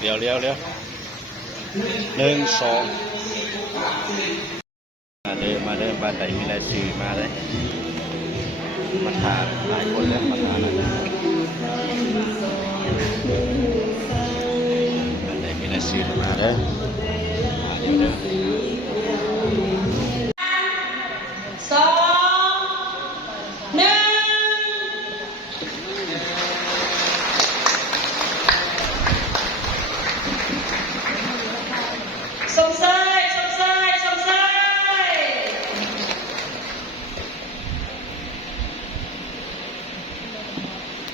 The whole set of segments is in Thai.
เลี้ยว1 2มาเดินบ้านไหนมีรายชื่อมาเลยมาทานหลายคนแล้วมาทานบ้านไหนมีรายชื่อมาเลยมาเดี๋ยวเด้อ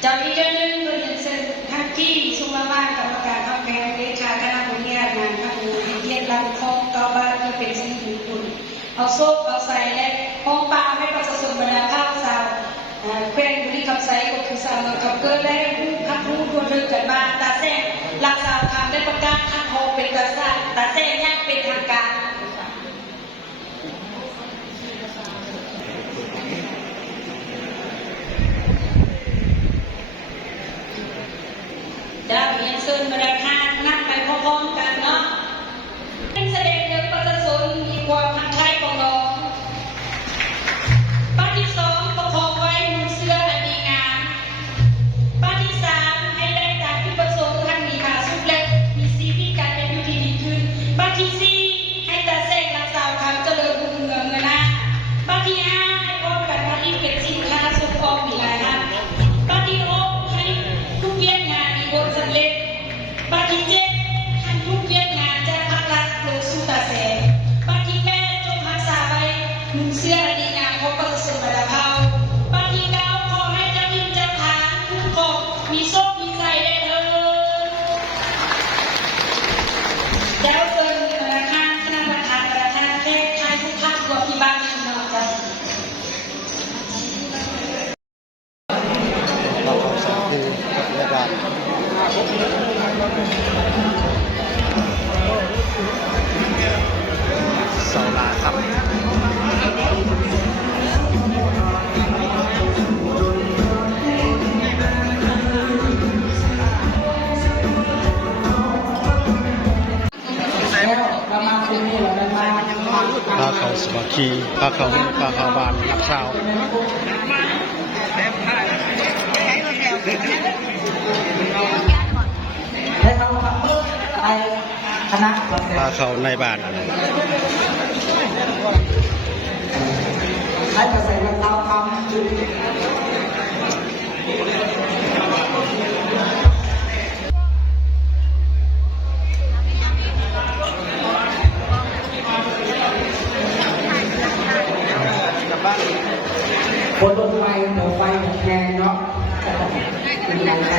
จากอีกเรื่องหนึ่งเพื่อนเซ็นทักกี้สุมาบ้านกรรมการเข้าแกงเลขาคณะผู้งานงานข้างหนึ่งให้เทียนรับคองเกาบ้านเพื่อเป็นสิ่งที่คุณเอาโซ่เอาใส่และห้องปลาให้ประชาชนบรรดาข้าวสาวแขวงบุรีคำไซก็คือสาวน้อยกับเกิดและผู้พักผู้ทวนเดินกันมาตาแซ่หลักสาวคำได้ประกาศทักโฮเป็นตาแซ่ย่างเป็นทางการดาวเรียนเชิญบรรดาท่านนั่งไปพร้อมๆกันเนาะเป็นแสดงถึงประชาชนมีความมั่นใจของน้องป้าที่2ประคองไว้มุงเสื้ออันดีงามป้าที่3ให้ได้ตามที่ประสงค์ท่านมีมาสุขและมีชีวิตการเป็นอยู่ที่ดีขึ้นป้าที่4ให้ตาแซงรักษาความเจริญรุ่งเรืองเงินนะป้าที่5ให้พบกันป้าที่เป็นสินค้าส่งออกมีรายได้ป้าที่6ให้ทุกเวียนงานมีบทสำเร็จปฏิเจตให้ทุกเวียนงานจะพักรักโลกสุตาแสงปฏิแม่จงรักษาไว้มุงเสื้อดีงามของประชาชนบรรดาเผ่าปฏิเก้าขอให้เจ้าทิมเจ้าทางทุกคนมีโชคมีใจได้เถิดแล้วเกินราคาคณะประธานประธานแขกชายทุกท่านรวมที่บ้านที่นอนกันเราขอสาธุบรรยากาศเสาลาครับพาเขาสมาคีพาเขาบ้านรับเช้าให้เขาไปคณะพาเขาในบ้านอะไรให้เกษตรกรรมทำคนรุ่นใหม่เดี๋ยวไฟแรงเนาะเป็นอย่างไร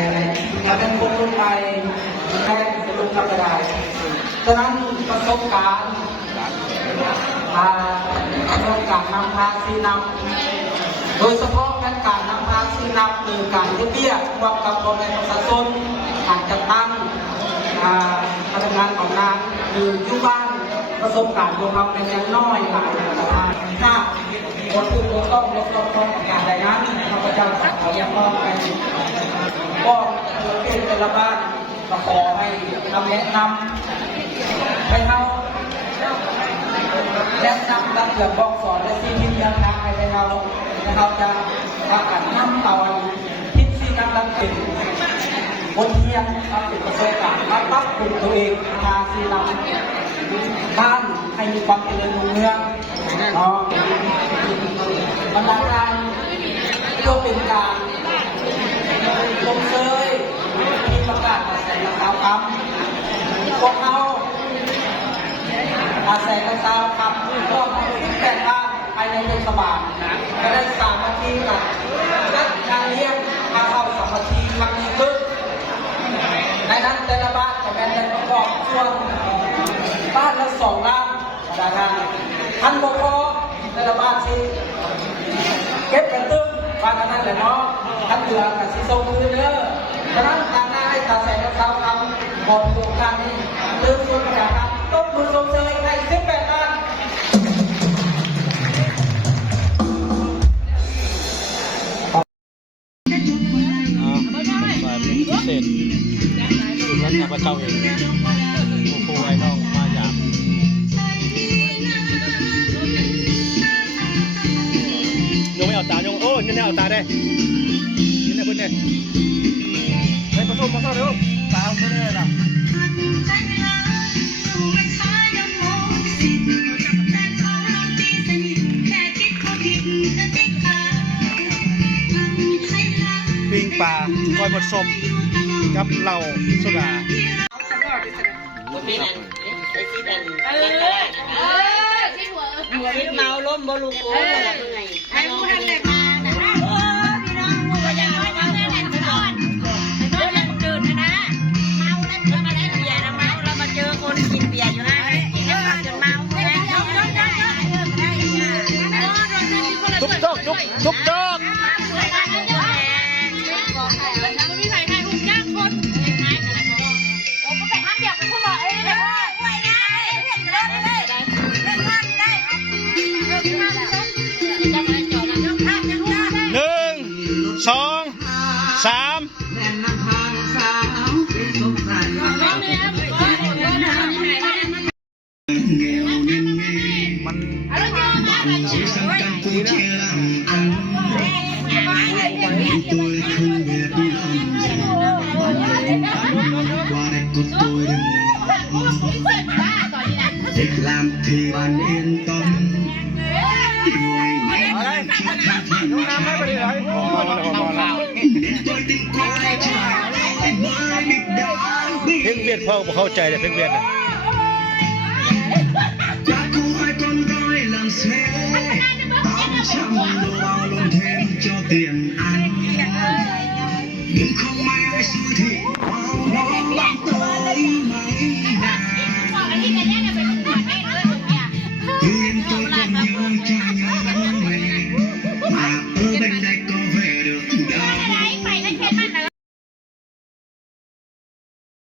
ถ้าเป็นคนรุ่นใหม่แค่จะรุ่นธรรมดาฉะนั้นประสบการณ์นำพาซีนำโดยเฉพาะการนำพาซีนำคือการเบี้ยความกังวลในประชาชนการจัดตั้งพนักงานของงานหรืออยู่บ้านประสบการณ์ของเราเป็นยังน้อยหลายถ้าคนอื่นต้องลดการใดนั้นข้าพเจ้าขอย้ำว่าก็เป็นแต่ละบ้านก็ขอให้คำแนะนำให้เขาแนะนำและเกี่ยวบอกสอนและสิ่งที่ยังทำให้เรานะครับจะประกาศนำต่อทิศที่นั่งรับเป็นบนเทียนรับเป็นประสบการณ์มาปรับปรุงตัวเองพาซีนำบ้านให้มีความเจริญรุ่งเรืองบรรดาการก็เป็นการลงเชยมีประกาศมาใส่กระเป๋าครับพวกเขามาใส่กระเป๋าครับก็แต่งบ้านภายในเทศบาลก็ได้3 นาทีกับนักการเลี้ยงมาเข้า3 นาทีครั้งนี้ขึ้นในนั้นแต่ละบ้านจะเป็นประกอบช่วงบ้านละ2 ล้านนะครับท่านปกครองแต่ละบ้านที่เก็บกันตึ้งบ้านนั้นแหละเนาะท่านเดือกับสิโซคือเด้อฉะนั้นทางหน้าให้ตาแสงกับเขาทำบทโครงการนี้เริ่มต้นจากการต้นมือทรงเชยใน18 ล้านฝ่ายพิเศษคือรัฐ พระเจ้าเองผู้ไอ้น้องมาจากยงไม่เอาตายงโอ้ยนี่เอาตาได้นี่นะเพื่อนเนี่ยไปผสมมาเข้าเร็วตาไม่ได้หรอปิ้งปลาก้อยผสมกับเหล้าโซดา เมาล้มบลูกโอ้ยให้รู้ทันเลยมาโอ้พี่น้องมูว่าอย่างน้อยเมาแล้วเนี่ยนอนตื่นนะเมาแล้วจะมาได้เบียร์นะเมาแล้วมาเจอคนกินเบียร์อยู่นะกินแล้วจนเมาแล้วทุกดอกทุกดอก 1 2 3làm thì bạn yên tâm người nhé tôi tình quá trời mà biết đã เพลงเวียดพ่อเข้าใจแต่เพลงเวียด đã cô hai con roi làm xe 800 đô bao lông thêm cho tiền ai